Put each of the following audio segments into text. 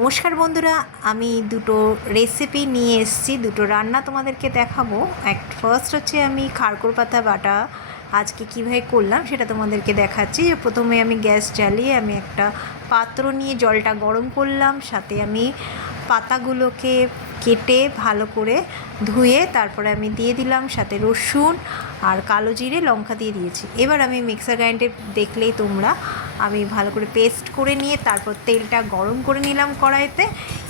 নমস্কার বন্ধুরা, আমি দুটো রেসিপি নিয়ে এসেছি, দুটো রান্না তোমাদেরকে দেখাবো। এক ফার্স্ট হচ্ছে আমি খারকোর পাতা বাটা, আজকে কীভাবে করলাম সেটা তোমাদেরকে দেখাচ্ছি। যে প্রথমে আমি গ্যাস জ্বালিয়ে আমি একটা পাত্র নিয়ে জলটা গরম করলাম, সাথে আমি পাতাগুলোকে কেটে ভালো করে ধুয়ে তারপরে আমি দিয়ে দিলাম সাথে রসুন আর কালো জিরে, লঙ্কা দিয়ে দিয়েছি। এবার আমি মিক্সার গ্রাইন্ডে দেখলেই তোমরা, আমি ভালো করে পেস্ট করে নিয়ে তারপর তেলটা গরম করে নিলাম কড়াইতে।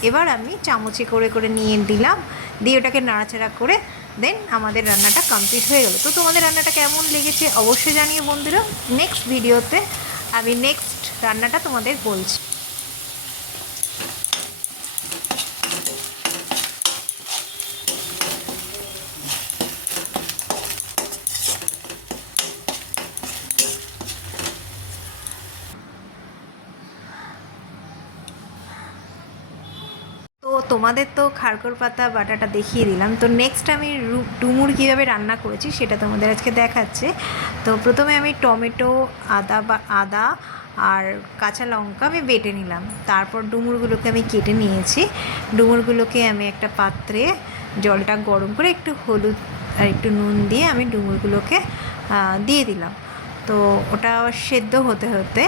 এবার আমি চামচে করে করে নিয়ে দিলাম, দিয়ে ওটাকে নাড়াচাড়া করে দেন আমাদের রান্নাটা কমপ্লিট হয়ে গেল। তো তোমাদের রান্নাটা কেমন লেগেছে অবশ্যই জানিয়ে বন্ধুরা। নেক্সট ভিডিওতে আমি নেক্সট রান্নাটা তোমাদের বলছি তো তোমাদের তো খারকর পাতা, বাটাটা দেখিয়ে দিলাম। তো নেক্সট আমি ডুমুর কীভাবে রান্না করেছি সেটা তোমাদের আজকে দেখাচ্ছে। তো প্রথমে আমি টমেটো, আদা বা, আদা আর কাঁচা লঙ্কা আমি বেটে নিলাম। তারপর ডুমুরগুলোকে আমি কেটে নিয়েছি। ডুমুরগুলোকে আমি একটা পাত্রে জলটা গরম করে একটু হলুদ আর একটু নুন দিয়ে আমি ডুমুরগুলোকে দিয়ে দিলাম। তো ওটা সেদ্ধ হতে হতে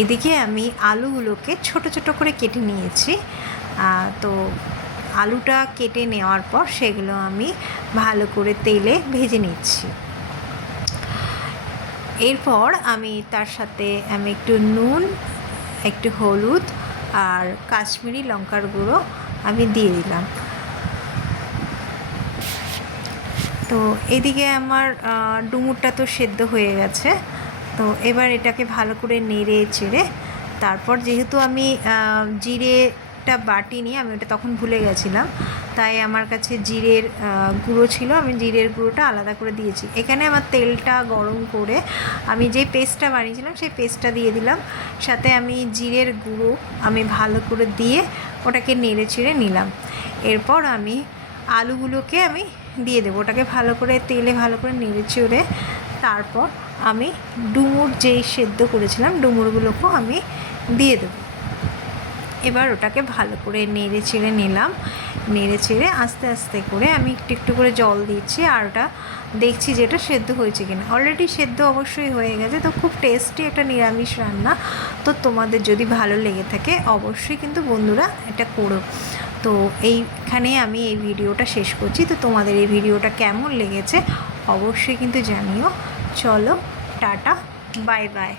এদিকে আমি আলুগুলোকে ছোট ছোট করে কেটে নিয়েছি। তো আলুটা কেটে নেওয়ার পর সেগুলো আমি ভালো করে তেলে ভেজে নিচ্ছি। এরপর আমি তার সাথে আমি একটু নুন, একটু হলুদ আর কাশ্মীরি লঙ্কার গুঁড়ো আমি দিয়ে দিলাম। তো এদিকে আমার ডুমুরটা তো সেদ্ধ হয়ে গেছে। তো এবার এটাকে ভালো করে নেড়ে চেড়ে তারপর যেহেতু আমি আহ, বাটি নিয়ে আমি ওটা তখন ভুলে গেছিলাম। তাই আমার কাছে জিরের গুঁড়ো ছিল আমি জিরের গুঁড়োটা আলাদা করে দিয়েছি। এখানে আমার তেলটা গরম করে আমি যে পেস্টটা বানিয়েছিলাম সেই পেস্টটা দিয়ে দিলাম। সাথে আমি জিরের গুঁড়ো আমি ভালো করে দিয়ে ওটাকে নেড়ে চেড়ে নিলাম। এরপর আমি আলুগুলোকে আমি দিয়ে দেবো। ওটাকে ভালো করে তেলে ভালো করে নেড়ে চেড়ে তারপর আমি ডুমুর যেই সেদ্ধ করেছিলাম ডুমুরগুলোকেও আমি দিয়ে দেবো। এবার ওটাকে ভালো করে নেড়ে চেড়ে নিলাম। নেড়ে চেড়ে আস্তে আস্তে করে আমি একটু একটু করে জল দিচ্ছি আর ওটা দেখছি যে এটা সেদ্ধ হয়েছে কিনা। অলরেডি সেদ্ধ অবশ্যই হয়ে গেছে। তো খুব টেস্টি একটা নিরামিষ রান্না। তো তোমাদের যদি ভালো লেগে থাকে অবশ্যই কিন্তু বন্ধুরা এটা করো। তো এইখানে আমি এই ভিডিওটা শেষ করছি। তো তোমাদের এই ভিডিওটা কেমন লেগেছে অবশ্যই কিন্তু জানিও। চলো, টাটা, বাই বাই।